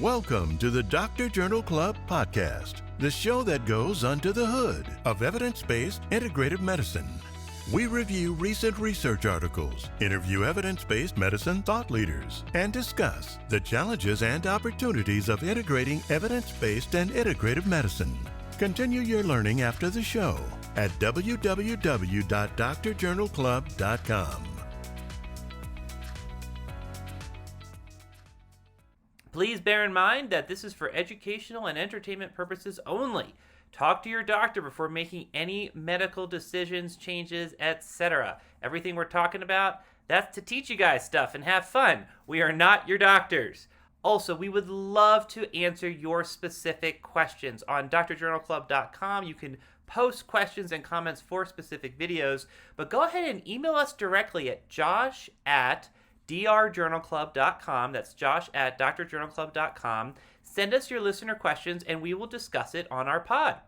Welcome to the Doctor Journal Club podcast, the show that goes under the hood of evidence-based integrative medicine. We review recent research articles, interview evidence-based medicine thought leaders, and discuss the challenges and opportunities of integrating evidence-based and integrative medicine. Continue your learning after the show at www.drjournalclub.com. Please bear in mind that this is for educational and entertainment purposes only. Talk to your doctor before making any medical decisions, changes, etc. Everything we're talking about, that's to teach you guys stuff and have fun. We are not your doctors. Also, we would love to answer your specific questions. On drjournalclub.com, you can post questions and comments for specific videos, but go ahead and email us directly at josh@drjournalclub.com. That's josh@drjournalclub.com. Send us your listener questions and we will discuss it on our pod.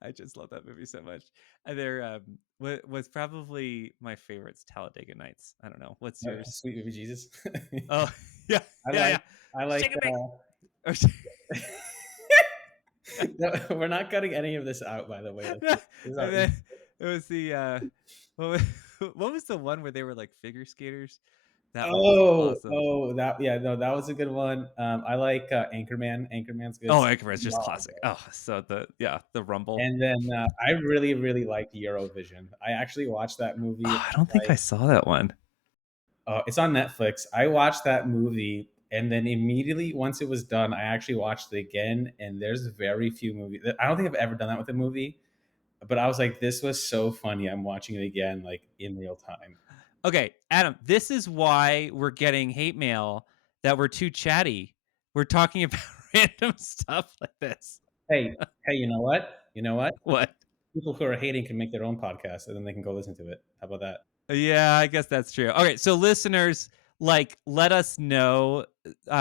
I just love that movie so much. There was probably my favorite's Talladega Nights. I don't know. What's yours? Sweet Baby Jesus. Oh, yeah. I like Shake it No, we're not cutting any of this out, by the way. And then it was the what was the one where they were like figure skaters? That one was awesome. That was a good one. I like Anchorman. Anchorman's good. Oh, Anchorman's just classic. Oh, so the Rumble. And then I really, really liked Eurovision. I actually watched that movie. Oh, I don't think I saw that one. It's on Netflix. I watched that movie, and then immediately once it was done, I actually watched it again. And there's very few movies. I don't think I've ever done that with a movie, but I was like, this was so funny. I'm watching it again, like in real time. Okay, Adam, this is why we're getting hate mail that we're too chatty. We're talking about random stuff like this. Hey, you know what? What? People who are hating can make their own podcast, and then they can go listen to it. How about that? Yeah, I guess that's true. Okay, so listeners, let us know.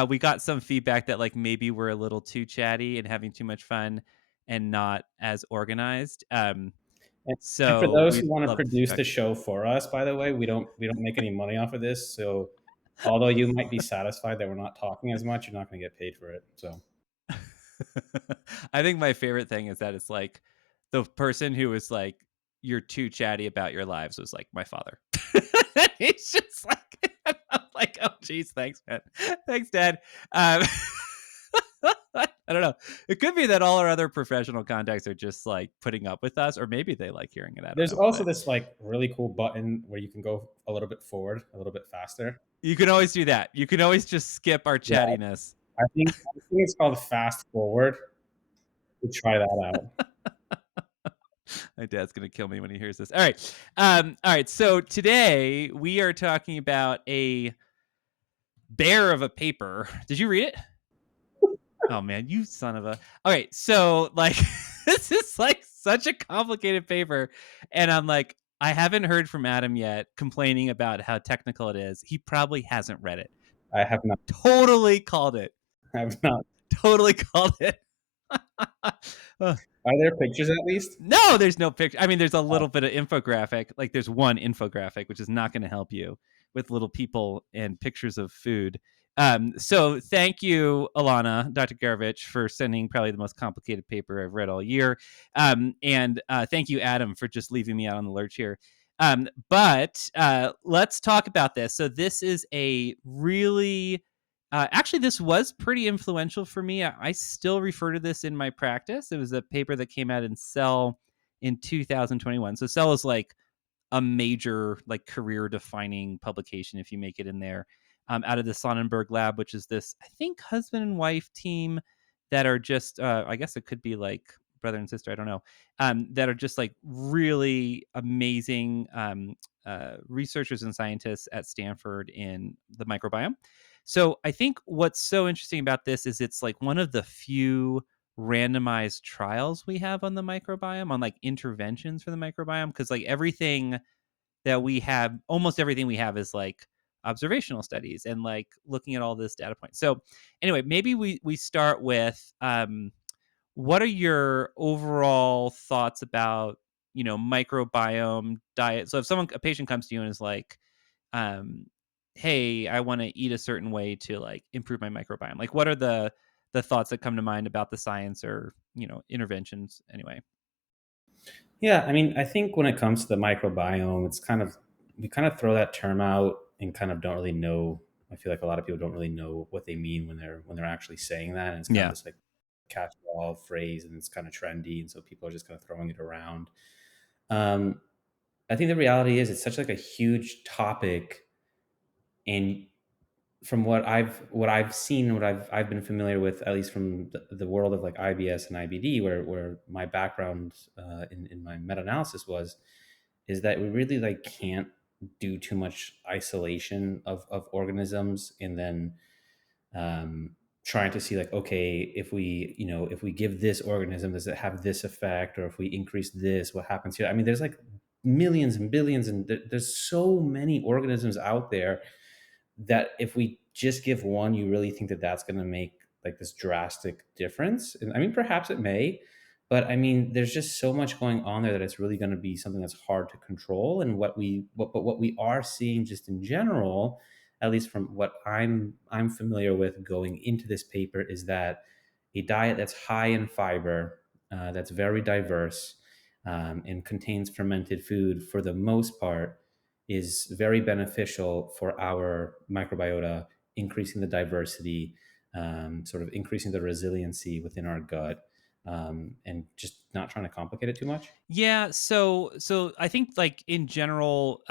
We got some feedback that maybe we're a little too chatty and having too much fun and not as organized. So for those who want to produce the show for us, by the way, we don't make any money off of this. So although you might be satisfied that we're not talking as much, you're not going to get paid for it. So I think my favorite thing is that it's the person who was you're too chatty about your lives was my father. He's just I'm like, oh geez, thanks, man. Thanks, Dad. I don't know. It could be that all our other professional contacts are just putting up with us, or maybe they like hearing it. There's also this really cool button where you can go a little bit forward, a little bit faster. You can always do that. You can always just skip our chattiness. I think it's called fast forward. We try that out. My dad's gonna kill me when he hears this. All right. So today we are talking about a bear of a paper. Did you read it? Oh man, you son of a. All right, so this is such a complicated paper, and I'm I haven't heard from Adam yet complaining about how technical it is. He probably hasn't read it. I have not. Totally called it. I have not. Totally called it. Are there pictures at least? No, there's no picture. I mean, there's a little bit of infographic. There's one infographic, which is not going to help you with little people and pictures of food. So thank you, Alana, Dr. Garovich, for sending probably the most complicated paper I've read all year. And thank you, Adam, for just leaving me out on the lurch here. But let's talk about this. So this is a really, actually, this was pretty influential for me. I still refer to this in my practice. It was a paper that came out in Cell in 2021. So Cell is a major career-defining publication if you make it in there. Out of the Sonnenberg lab, which is this, I think, husband and wife team that are just, I guess it could be brother and sister, I don't know, that are just really amazing researchers and scientists at Stanford in the microbiome. So I think what's so interesting about this is it's one of the few randomized trials we have on the microbiome, on interventions for the microbiome, because everything that we have, almost everything we have is observational studies and looking at all this data points. So anyway, maybe we start with what are your overall thoughts about microbiome diet? So if a patient comes to you and is um, hey, I want to eat a certain way to like improve my microbiome? Like, what are the thoughts that come to mind about the science or interventions anyway? Yeah, I mean, I think when it comes to the microbiome, it's kind of we kind of throw that term out and kind of don't really know. I feel like a lot of people don't really know what they mean when they're actually saying that, and it's kind of Yeah. this like catch-all phrase, and it's kind of trendy, and so people are just kind of throwing it around. Um, I think the reality is it's such like a huge topic, and from what I've seen, what I've been familiar with, at least from the world of like IBS and IBD, where my background in my meta analysis was, is that we really like can't do too much isolation of organisms, and then um, trying to see like, okay, if we give this organism, does it have this effect, or if we increase this, what happens here? I mean, there's like millions and billions, and there's so many organisms out there that if we just give one, you really think that that's going to make like this drastic difference? And I mean, perhaps it may, but I mean, there's just so much going on there that it's really going to be something that's hard to control. And what we are seeing just in general, at least from what I'm familiar with going into this paper, is that a diet that's high in fiber, that's very diverse, and contains fermented food for the most part, is very beneficial for our microbiota, increasing the diversity, sort of increasing the resiliency within our gut, and just not trying to complicate it too much. Yeah, so I think like in general,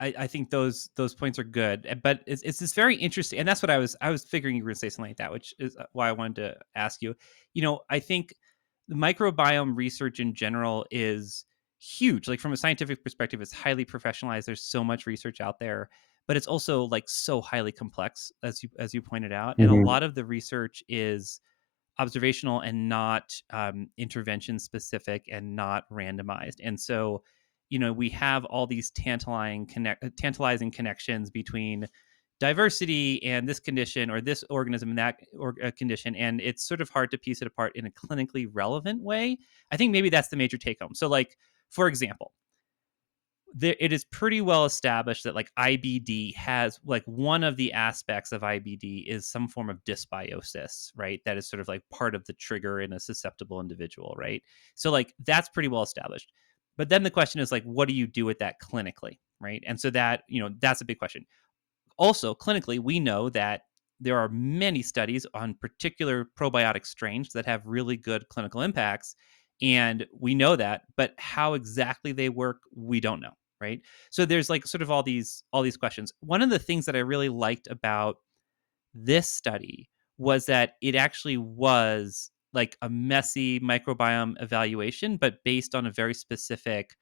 I think those points are good, but it's this very interesting, and that's what I was figuring you were going to say something like that, which is why I wanted to ask you. I think the microbiome research in general is huge. Like from a scientific perspective, it's highly professionalized. There's so much research out there, but it's also like so highly complex, as you pointed out, and a Hmm. lot of the research is observational and not intervention specific and not randomized. And so, we have all these tantalizing connections between diversity and this condition or this organism and that condition, and it's sort of hard to piece it apart in a clinically relevant way. I think maybe that's the major take home. So, like for example, it is pretty well established that like IBD has like one of the aspects of IBD is some form of dysbiosis, right? That is sort of like part of the trigger in a susceptible individual, right? So like that's pretty well established. But then the question is like, what do you do with that clinically, right? And so that's a big question. Also, clinically, we know that there are many studies on particular probiotic strains that have really good clinical impacts. And we know that, but how exactly they work, we don't know. Right. So there's like sort of all these questions. One of the things that I really liked about this study was that it actually was like a messy microbiome evaluation, but based on a very specific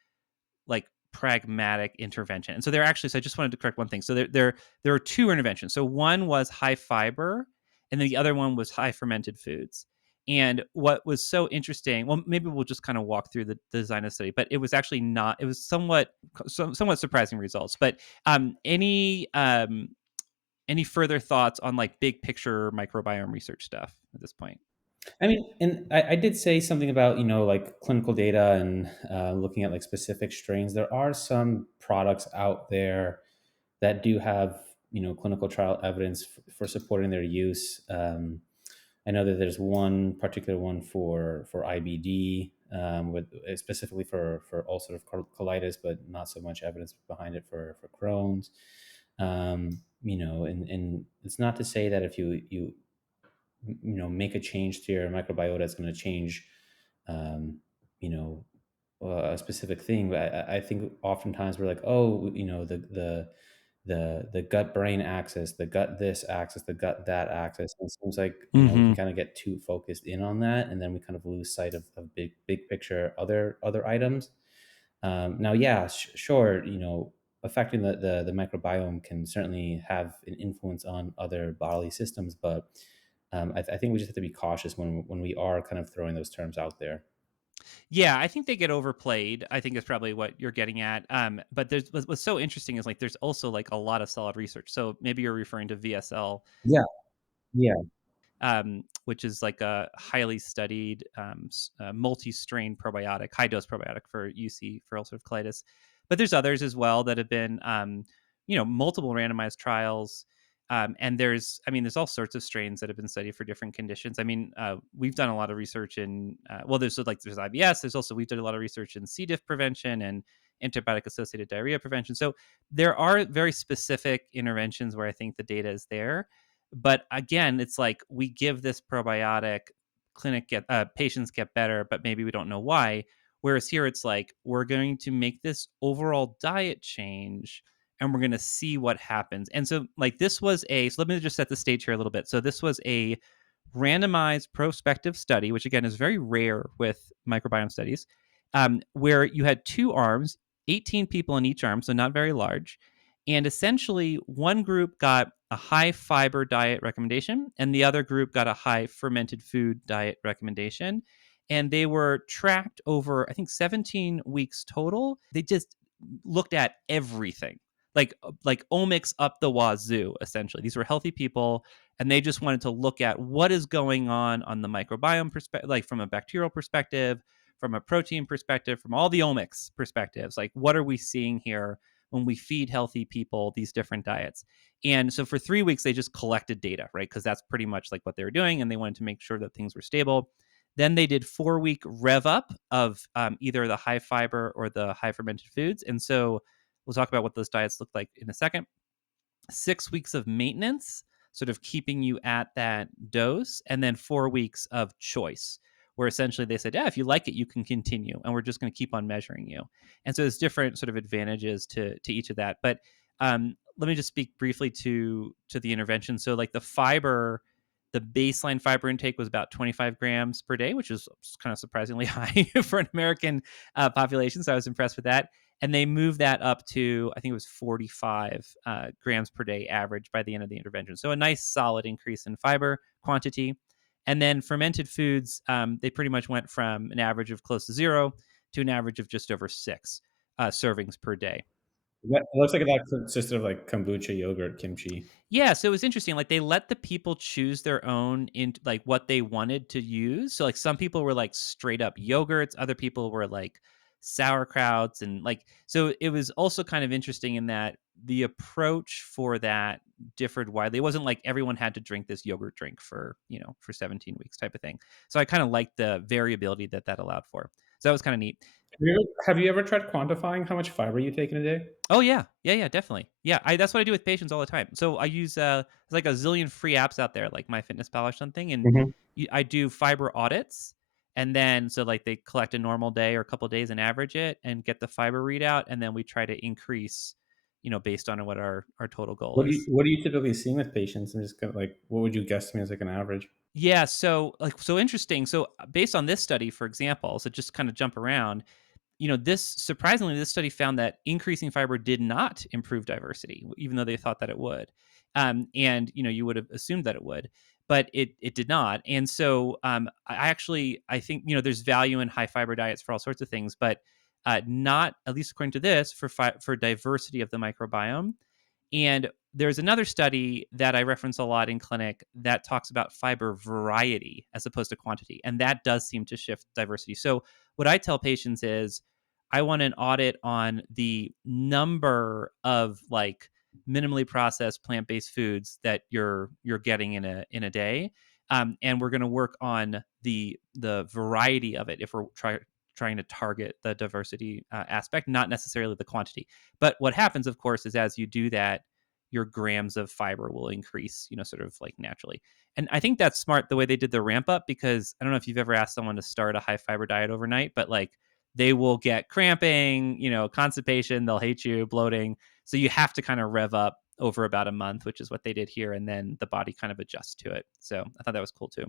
like pragmatic intervention. And so they're actually, so I just wanted to correct one thing. So there are two interventions. So one was high fiber, and then the other one was high fermented foods. And what was so interesting, well, maybe we'll just kind of walk through the design of the study, but it was actually not, it was somewhat surprising results. But any further thoughts on like big picture microbiome research stuff at this point? I mean, and I did say something about like clinical data and looking at like specific strains. There are some products out there that do have clinical trial evidence for supporting their use. I know that there's one particular one for IBD, with specifically for ulcerative colitis, but not so much evidence behind it for Crohn's. And it's not to say that if you make a change to your microbiota, it's going to change, um, you know, a specific thing. But I think oftentimes we're like, oh, the gut brain axis, the gut this axis, the gut that axis. And it seems like we can Mm-hmm. kind of get too focused in on that, and then we kind of lose sight of big picture other items. Now, yeah, sure, affecting the microbiome can certainly have an influence on other bodily systems, but I think we just have to be cautious when we are kind of throwing those terms out there. Yeah, I think they get overplayed. I think is probably what you're getting at. But what's so interesting is like there's also like a lot of solid research. So maybe you're referring to VSL, Yeah, yeah. which is like a highly studied multi-strain probiotic, high dose probiotic for UC for ulcerative colitis. But there's others as well that have been multiple randomized trials. And there's all sorts of strains that have been studied for different conditions. We've done a lot of research in, there's IBS. We've done a lot of research in C. diff prevention and antibiotic associated diarrhea prevention. So there are very specific interventions where I think the data is there. But again, it's like we give this probiotic, patients get better, but maybe we don't know why. Whereas here it's like, we're going to make this overall diet change and we're going to see what happens. And so like so let me just set the stage here a little bit. So this was a randomized prospective study, which again is very rare with microbiome studies, where you had two arms, 18 people in each arm, so not very large. And essentially, one group got a high fiber diet recommendation, and the other group got a high fermented food diet recommendation. And they were tracked over, I think, 17 weeks total. They just looked at everything, like omics up the wazoo, essentially. These were healthy people, and they just wanted to look at what is going on the microbiome perspective, like from a bacterial perspective, from a protein perspective, from all the omics perspectives. Like, what are we seeing here when we feed healthy people these different diets? And so for 3 weeks, they just collected data, right? Because that's pretty much like what they were doing, and they wanted to make sure that things were stable. Then they did 4-week rev up of either the high fiber or the high fermented foods. And so we'll talk about what those diets look like in a second. 6 weeks of maintenance, sort of keeping you at that dose, and then 4 weeks of choice, where essentially they said, yeah, if you like it, you can continue, and we're just going to keep on measuring you. And so there's different sort of advantages to each of that. But let me just speak briefly to the intervention. So like the baseline fiber intake was about 25 grams per day, which is kind of surprisingly high for an American population. So I was impressed with that. And they moved that up to, I think it was 45 grams per day average by the end of the intervention. So a nice solid increase in fiber quantity. And then fermented foods, they pretty much went from an average of close to 0 to an average of just over 6 servings per day. It looks like that consisted of like kombucha, yogurt, kimchi. Yeah, so it was interesting. Like they let the people choose their own in like what they wanted to use. So like some people were like straight up yogurts, other people were like sauerkrauts, and like so it was also kind of interesting in that the approach for that differed widely. It wasn't like everyone had to drink this yogurt drink for 17 weeks type of thing. So I kind of liked the variability that allowed for. So that was kind of neat. Have you ever tried quantifying how much fiber you take in a day? Oh yeah, definitely. Yeah, that's what I do with patients all the time. So I use there's like a zillion free apps out there, like MyFitnessPal or something, and Mhm. I do fiber audits, and then so like they collect a normal day or a couple of days and average it and get the fiber readout, and then we try to increase, based on what our total goal is. What are you typically seeing with patients? I'm just kind of like, what would you guess to me as like an average? Yeah, so interesting. So based on this study, for example, so just kind of jump around. This study found that increasing fiber did not improve diversity, even though they thought that it would. And you would have assumed that it would, but it did not. And so I think there's value in high fiber diets for all sorts of things, but not, at least according to this, for diversity of the microbiome. And there's another study that I reference a lot in clinic that talks about fiber variety as opposed to quantity. And that does seem to shift diversity. So what I tell patients is I want an audit on the number of like minimally processed plant-based foods that you're getting in a day. And we're going to work on the variety of it if we're trying to target the diversity aspect, not necessarily the quantity. But what happens, of course, is as you do that, your grams of fiber will increase, sort of like naturally. And I think that's smart the way they did the ramp up, because I don't know if you've ever asked someone to start a high fiber diet overnight, but like they will get cramping, constipation, they'll hate you, bloating. So you have to kind of rev up over about a month, which is what they did here. And then the body kind of adjusts to it. So I thought that was cool too.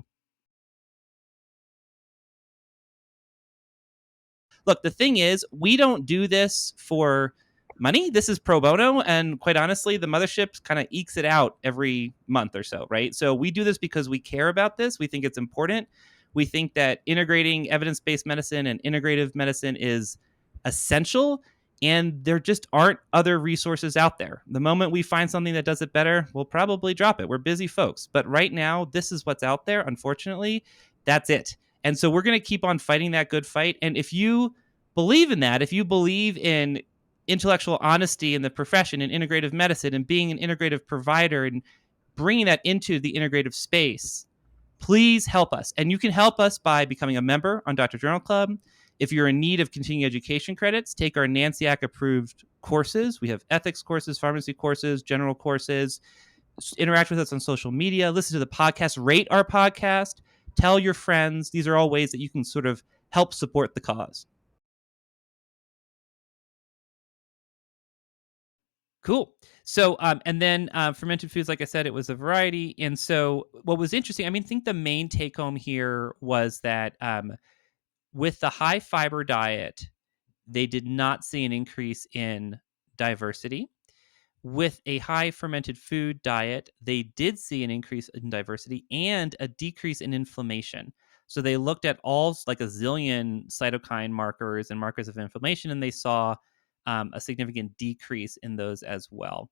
Look, the thing is, we don't do this for money. This is pro bono. And quite honestly, the mothership kind of ekes it out every month or so, right? So we do this because we care about this. We think it's important. We think that integrating evidence-based medicine and integrative medicine is essential. And there just aren't other resources out there. The moment we find something that does it better, we'll probably drop it. We're busy folks. But right now, this is what's out there. Unfortunately, that's it. And so we're going to keep on fighting that good fight. And if you believe in that, if you believe in intellectual honesty in the profession in integrative medicine and being an integrative provider and bringing that into the integrative space, please help us. And you can help us by becoming a member on Dr. Journal Club. If you're in need of continuing education credits, take our NANCIAC approved courses. We have ethics courses, pharmacy courses, general courses. Interact with us on social media, listen to the podcast, rate our podcast, tell your friends. These are all ways that you can sort of help support the cause. Cool. So, and then fermented foods, like I said, it was a variety. And so, what was interesting, I think the main take home here was that with the high fiber diet, they did not see an increase in diversity. With a high fermented food diet, they did see an increase in diversity and a decrease in inflammation. So they looked at all like a zillion cytokine markers and markers of inflammation, and they saw a significant decrease in those as well.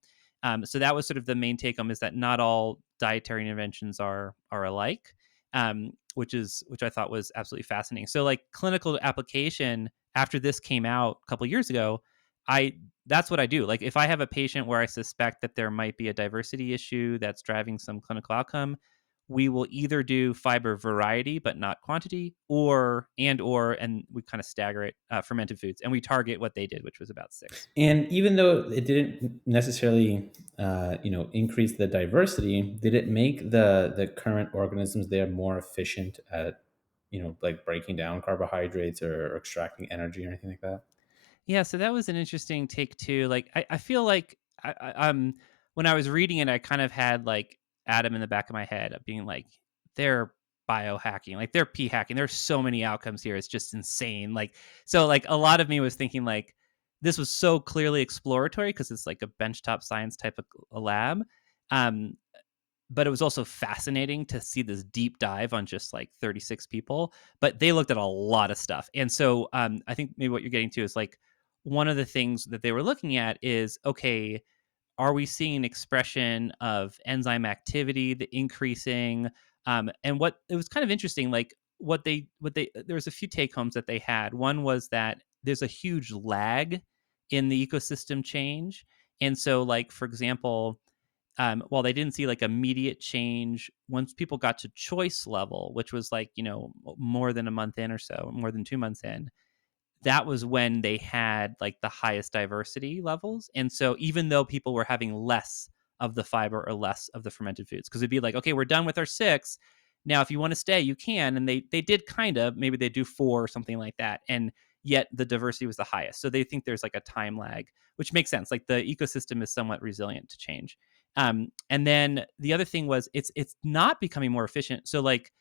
So that was sort of the main take home, is that not all dietary interventions are alike, which I thought was absolutely fascinating. So like clinical application after this came out a couple years ago, that's what I do. Like if I have a patient where I suspect that there might be a diversity issue that's driving some clinical outcome, we will either do fiber variety but not quantity, or and we kind of stagger it, fermented foods, and we target what they did, which was about 6. And even though it didn't necessarily, increase the diversity, did it make the current organisms there more efficient at, like breaking down carbohydrates or extracting energy or anything like that? Yeah, so that was an interesting take too. Like I feel like when I was reading it, I kind of had like Adam in the back of my head of being like, they're biohacking, like they're p hacking. There's so many outcomes here. It's just insane. Like so, like a lot of me was thinking like this was so clearly exploratory because it's like a benchtop science type of a lab. Um, but it was also fascinating to see this deep dive on just like 36 people. But they looked at a lot of stuff. And so I think maybe what you're getting to is like one of the things that they were looking at is, okay, are we seeing an expression of enzyme activity, the increasing? And what it was kind of interesting, like there was a few take homes that they had. One was that there's a huge lag in the ecosystem change. And so, like, for example, while they didn't see like immediate change, once people got to choice level, which was like, more than a month in or so, more than 2 months in, that was when they had like the highest diversity levels. And so even though people were having less of the fiber or less of the fermented foods, because it'd be like, okay, we're done with our 6. Now, if you want to stay, you can. And they did kind of, maybe they do 4 or something like that. And yet the diversity was the highest. So they think there's like a time lag, which makes sense. Like the ecosystem is somewhat resilient to change. And then the other thing was it's not becoming more efficient. So like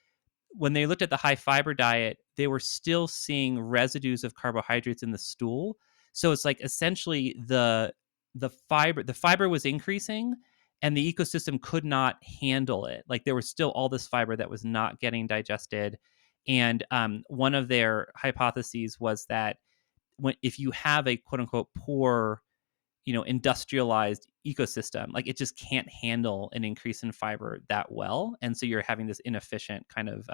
when they looked at the high fiber diet, they were still seeing residues of carbohydrates in the stool. So it's like essentially the fiber was increasing and the ecosystem could not handle it. Like there was still all this fiber that was not getting digested. And one of their hypotheses was that if you have a quote unquote poor, industrialized ecosystem, like it just can't handle an increase in fiber that well, and so you're having this inefficient kind of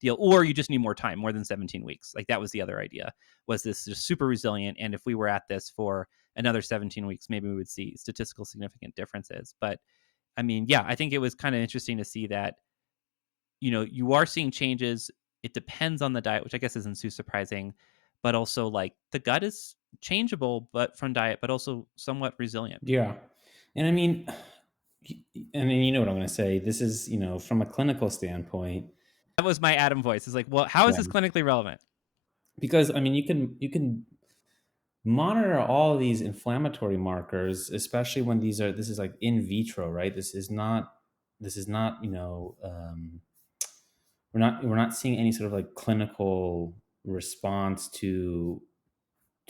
deal, or you just need more time, more than 17 weeks. Like that was the other idea, was this just super resilient, and if we were at this for another 17 weeks, maybe we would see statistical significant differences. But yeah, I think it was kind of interesting to see that you are seeing changes. It depends on the diet, which I guess isn't too surprising, but also like the gut is changeable, but from diet, but also somewhat resilient. Yeah. And I mean, you know what I'm going to say. This is, from a clinical standpoint. That was my Adam voice. It's like, well, how is Yeah. this clinically relevant? Because I mean, you can monitor all these inflammatory markers, especially when this is like in vitro, right? This is not, we're not seeing any sort of like clinical response to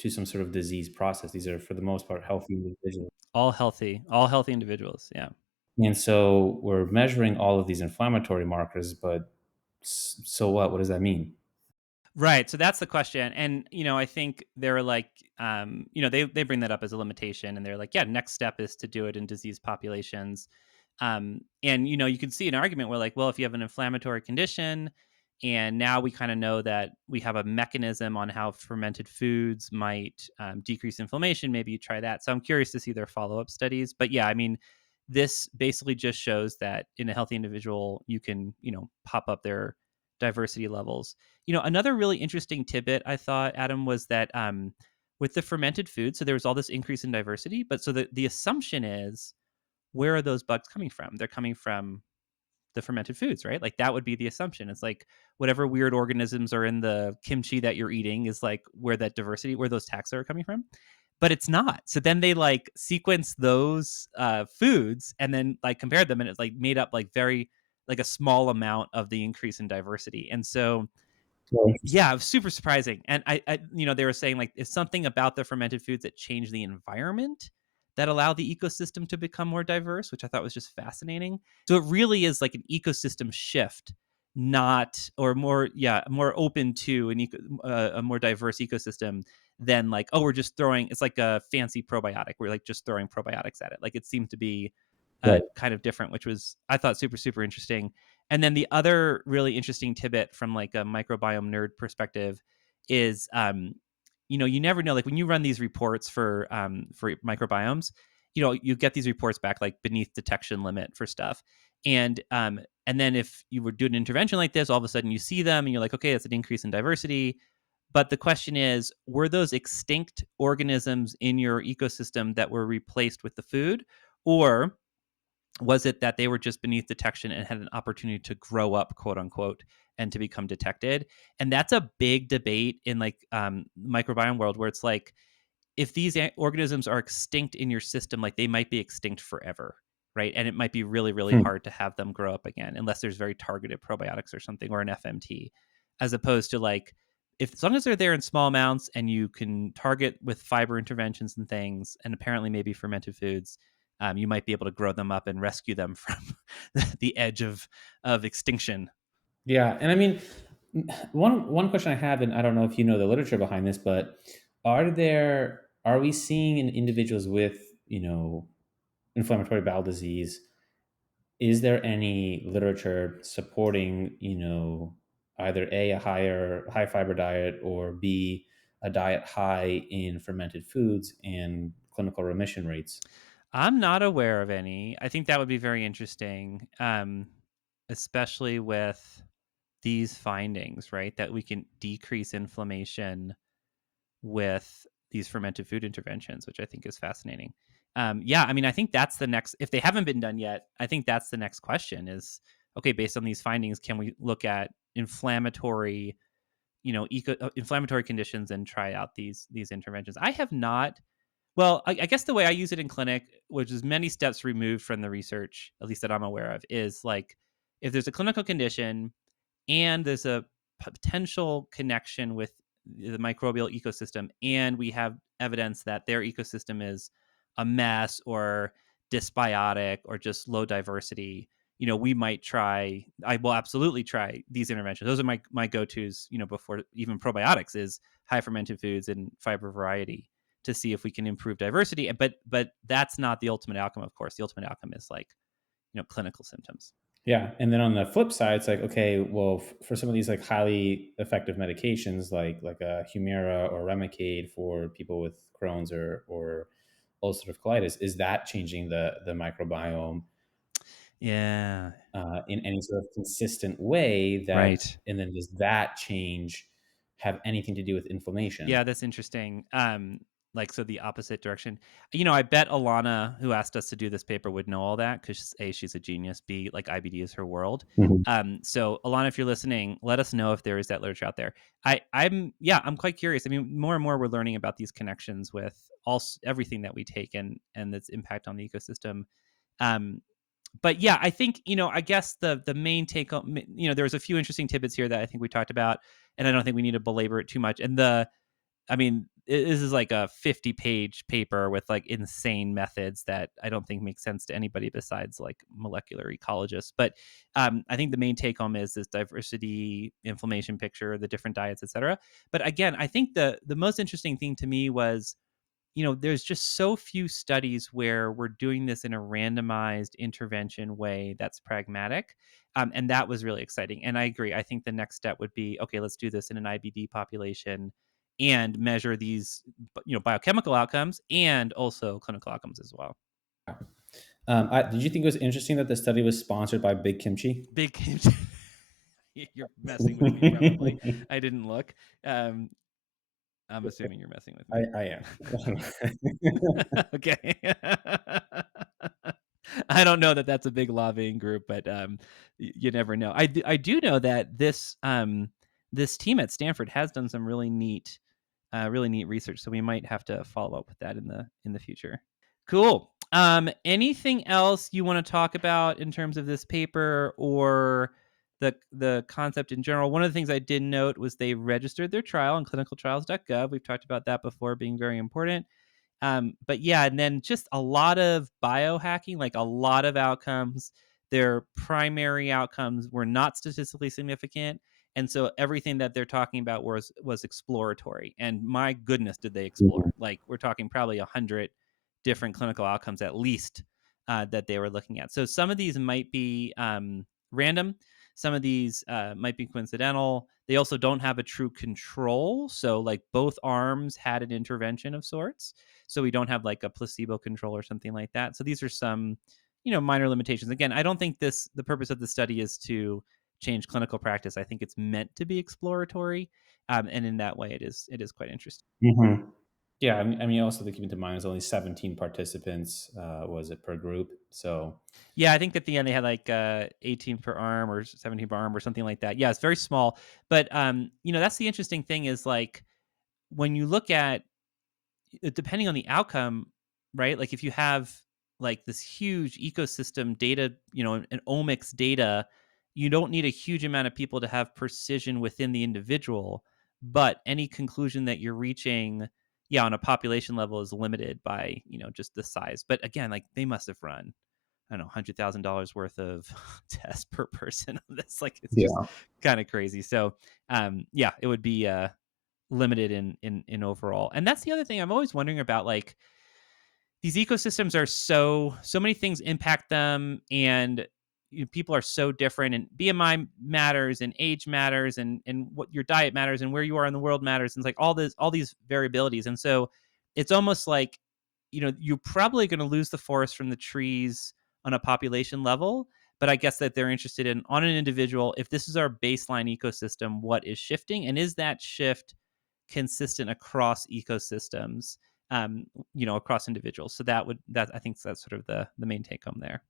some sort of disease process. These are for the most part healthy individuals. All healthy individuals. Yeah. And so we're measuring all of these inflammatory markers, but so what? What does that mean? Right. So that's the question. And, I think they're like, they bring that up as a limitation, and they're like, yeah, next step is to do it in diseased populations. And, you can see an argument where like, well, if you have an inflammatory condition And now we kind of know that we have a mechanism on how fermented foods might decrease inflammation. Maybe you try that. So I'm curious to see their follow-up studies. But yeah, I mean, this basically just shows that in a healthy individual, you can, pop up their diversity levels. Another really interesting tidbit I thought, Adam, was that with the fermented food, so there was all this increase in diversity. But so the assumption is, where are those bugs coming from? They're coming from the fermented foods, right? Like that would be the assumption. It's like whatever weird organisms are in the kimchi that you're eating is like where that diversity, where those taxa are coming from. But it's not. So then they like sequence those foods and then like compare them, and it's like made up like very like a small amount of the increase in diversity. And so Oh, interesting. yeah, it was super surprising. And they were saying like it's something about the fermented foods that change the environment that allow the ecosystem to become more diverse, which I thought was just fascinating. So it really is like an ecosystem shift, not or more, yeah, more open to a more diverse ecosystem than like, oh, we're just throwing. It's like a fancy probiotic. We're like just throwing probiotics at it. Like it seemed to be Right. kind of different, which was I thought super super interesting. And then the other really interesting tidbit from like a microbiome nerd perspective is, you never know. Like when you run these reports for microbiomes, you get these reports back like beneath detection limit for stuff, and then if you were doing an intervention like this, all of a sudden you see them and you're like, okay, that's an increase in diversity. But the question is, were those extinct organisms in your ecosystem that were replaced with the food, or was it that they were just beneath detection and had an opportunity to grow up, quote unquote, and to become detected? And that's a big debate in like microbiome world, where it's like if these organisms are extinct in your system, like they might be extinct forever, right? And it might be really really Hmm. hard to have them grow up again unless there's very targeted probiotics or something, or an FMT, as opposed to like, if as long as they're there in small amounts and you can target with fiber interventions and things, and apparently maybe fermented foods, you might be able to grow them up and rescue them from the edge of extinction. Yeah, and I mean, one question I have, and I don't know if you know the literature behind this, but are we seeing in individuals with inflammatory bowel disease, is there any literature supporting, either a high fiber diet, or b, a diet high in fermented foods and clinical remission rates? I'm not aware of any. I think that would be very interesting, especially with these findings, right? That we can decrease inflammation with these fermented food interventions, which I think is fascinating. Yeah, I mean, I think that's the next, if they haven't been done yet, I think that's the next question is, okay, based on these findings, can we look at inflammatory, inflammatory conditions and try out these interventions? I have not. Well, I guess the way I use it in clinic, which is many steps removed from the research, at least that I'm aware of, is like if there's a clinical condition and there's a potential connection with the microbial ecosystem, and we have evidence that their ecosystem is a mess or dysbiotic or just low diversity, we might try. I will absolutely try these interventions. Those are my go-tos, before even probiotics, is high fermented foods and fiber variety, to see if we can improve diversity. But that's not the ultimate outcome, of course. The ultimate outcome is like, clinical symptoms. Yeah, and then on the flip side, it's like, okay, well, for some of these like highly effective medications, like a Humira or Remicade for people with Crohn's or ulcerative colitis, is that changing the microbiome Yeah. in any sort of consistent way? Right. And then does that change have anything to do with inflammation? Yeah, that's interesting. Like, so the opposite direction. I bet Alana, who asked us to do this paper, would know all that because A, she's a genius. B, like IBD is her world. Mhm. So Alana, if you're listening, let us know if there is that literature out there. I'm quite curious. I mean, more and more we're learning about these connections with everything that we take and its impact on the ecosystem. Um, but yeah, I think, I guess the main take home, there's a few interesting tidbits here that I think we talked about, and I don't think we need to belabor it too much. And this is like a 50-page paper with like insane methods that I don't think make sense to anybody besides like molecular ecologists. But I think the main take home is this diversity, inflammation picture, the different diets, etc. But again, I think the most interesting thing to me was, there's just so few studies where we're doing this in a randomized intervention way that's pragmatic. And that was really exciting. And I agree. I think the next step would be, okay, let's do this in an IBD population and measure these, biochemical outcomes and also clinical outcomes as well. Did you think it was interesting that the study was sponsored by Big Kimchi? Big kimchi. You're messing with me, probably. I didn't look. I'm assuming you're messing with me. I am. Okay. I don't know that that's a big lobbying group, but you never know. I do know that this team at Stanford has done some really neat research, so we might have to follow up with that in the future. Cool. Anything else you want to talk about in terms of this paper or the concept in general? One of the things I did note was they registered their trial on clinicaltrials.gov. We've talked about that before being very important. But yeah, and then just a lot of biohacking, like a lot of outcomes. Their primary outcomes were not statistically significant. And so everything that they're talking about was exploratory. And my goodness, did they explore? Like we're talking probably 100 different clinical outcomes at least that they were looking at. So some of these might be random. Some of these might be coincidental. They also don't have a true control. So like both arms had an intervention of sorts. So we don't have like a placebo control or something like that. So these are some, minor limitations. Again, I don't think the purpose of the study is to change clinical practice. I think it's meant to be exploratory. And in that way, it is quite interesting. Mm-hmm. Yeah, I mean, also to keep in mind, there's only 17 participants, was it, per group? So yeah, I think at the end they had like 18 per arm or 17 per arm or something like that. Yeah, it's very small, but that's the interesting thing is like when you look at depending on the outcome, right? Like if you have like this huge ecosystem data, an omics data, you don't need a huge amount of people to have precision within the individual, but any conclusion that you're reaching, yeah, on a population level is limited by, just the size. But again, like they must have run, I don't know, $100,000 worth of tests per person on this. Like it's just kind of crazy. So, yeah, it would be limited in overall. And that's the other thing I'm always wondering about, like these ecosystems are so many things impact them, and people are so different, and BMI matters and age matters and what your diet matters and where you are in the world matters, and it's like all these variabilities. And so it's almost like you're probably going to lose the forest from the trees on a population level, but I guess that they're interested in on an individual, if this is our baseline ecosystem, what is shifting, and is that shift consistent across ecosystems, across individuals. So that I think that's sort of the main take home there.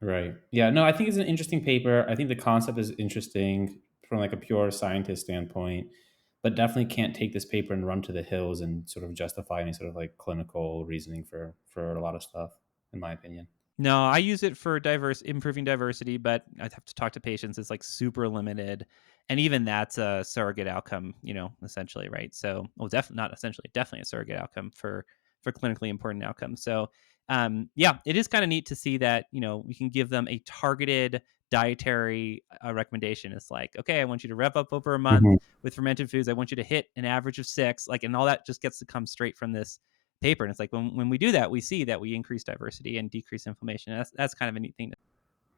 right. Yeah, no, I think it's an interesting paper. I think the concept is interesting from like a pure scientist standpoint, but definitely can't take this paper and run to the hills and sort of justify any sort of like clinical reasoning for a lot of stuff, in my opinion. No, I use it for improving diversity, but I have to talk to patients. It's like super limited. And even that's a surrogate outcome, essentially, right? So, well, definitely not essentially, definitely a surrogate outcome for clinically important outcomes. So, yeah, it is kind of neat to see that, we can give them a targeted dietary recommendation. It's like, okay, I want you to rev up over a month with fermented foods. I want you to hit an average of 6, like, and all that just gets to come straight from this paper. And it's like when we do that, we see that we increase diversity and decrease inflammation. And that's kind of a neat thing.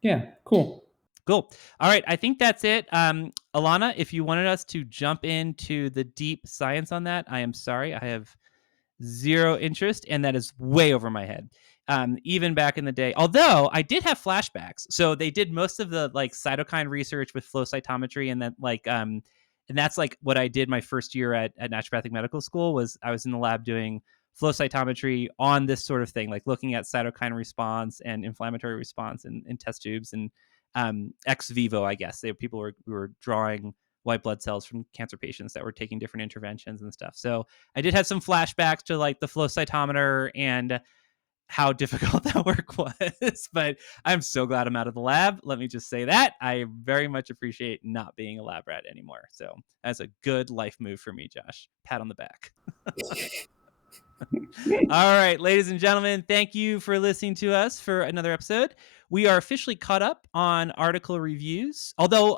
Yeah, cool. Cool. All right, I think that's it. Alana, if you wanted us to jump into the deep science on that, I am sorry. I have zero interest, and that is way over my head. Even back in the day, although I did have flashbacks. So they did most of the like cytokine research with flow cytometry, and that and that's like what I did my first year at naturopathic medical school. Was I was in the lab doing flow cytometry on this sort of thing, like looking at cytokine response and inflammatory response in test tubes and ex vivo, I guess. People were drawing white blood cells from cancer patients that were taking different interventions and stuff. So I did have some flashbacks to like the flow cytometer and how difficult that work was, but I'm so glad I'm out of the lab. Let me just say that. I very much appreciate not being a lab rat anymore. So that's a good life move for me, Josh. Pat on the back. All right, ladies and gentlemen, thank you for listening to us for another episode. We are officially caught up on article reviews. Although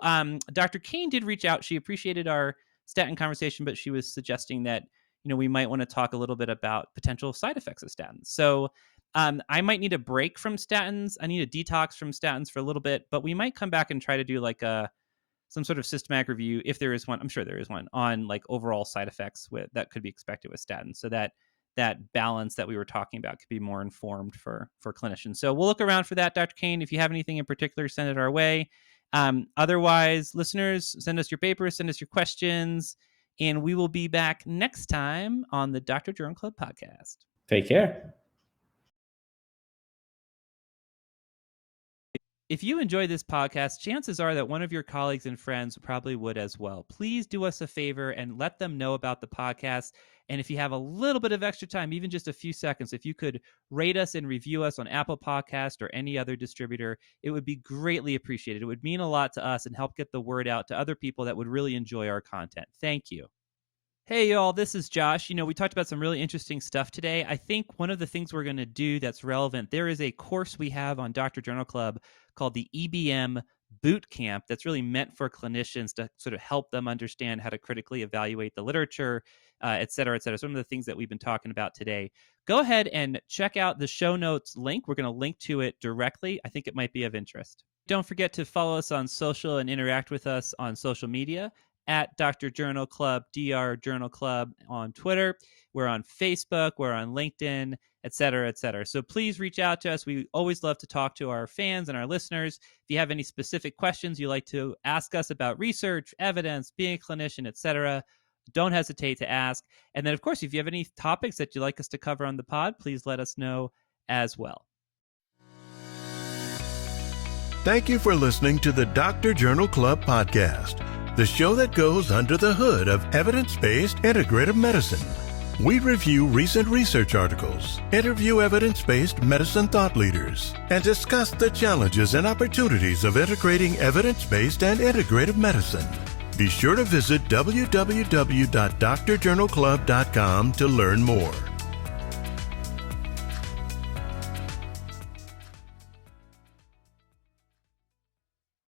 Dr. Kane did reach out. She appreciated our statin conversation, but she was suggesting that we might want to talk a little bit about potential side effects of statins. So I might need a break from statins. I need a detox from statins for a little bit, but we might come back and try to do like some sort of systematic review, if there is one. I'm sure there is one on like overall side effects that could be expected with statins, so that balance that we were talking about could be more informed for clinicians. So we'll look around for that, Dr. Kane. If you have anything in particular, send it our way. Otherwise, listeners, send us your papers, send us your questions, and we will be back next time on the Dr. Journal Club podcast. Take care. If you enjoy this podcast, chances are that one of your colleagues and friends probably would as well. Please do us a favor and let them know about the podcast. And if you have a little bit of extra time, even just a few seconds, if you could rate us and review us on Apple Podcast or any other distributor, it would be greatly appreciated. It would mean a lot to us and help get the word out to other people that would really enjoy our content. Thank you. Hey, y'all, this is Josh. We talked about some really interesting stuff today. I think one of the things we're going to do that's relevant, there is a course we have on Dr. Journal Club called the EBM Boot Camp that's really meant for clinicians to sort of help them understand how to critically evaluate the literature, et cetera, et cetera. Some of the things that we've been talking about today. Go ahead and check out the show notes link. We're going to link to it directly. I think it might be of interest. Don't forget to follow us on social and interact with us on social media at Dr. Journal Club, DR Journal Club on Twitter. We're on Facebook, we're on LinkedIn, et cetera, et cetera. So please reach out to us. We always love to talk to our fans and our listeners. If you have any specific questions you'd like to ask us about research, evidence, being a clinician, et cetera, don't hesitate to ask. And then, of course, if you have any topics that you'd like us to cover on the pod, please let us know as well. Thank you for listening to the Dr. Journal Club podcast, the show that goes under the hood of evidence-based integrative medicine. We review recent research articles, interview evidence-based medicine thought leaders, and discuss the challenges and opportunities of integrating evidence-based and integrative medicine. Be sure to visit www.drjournalclub.com to learn more.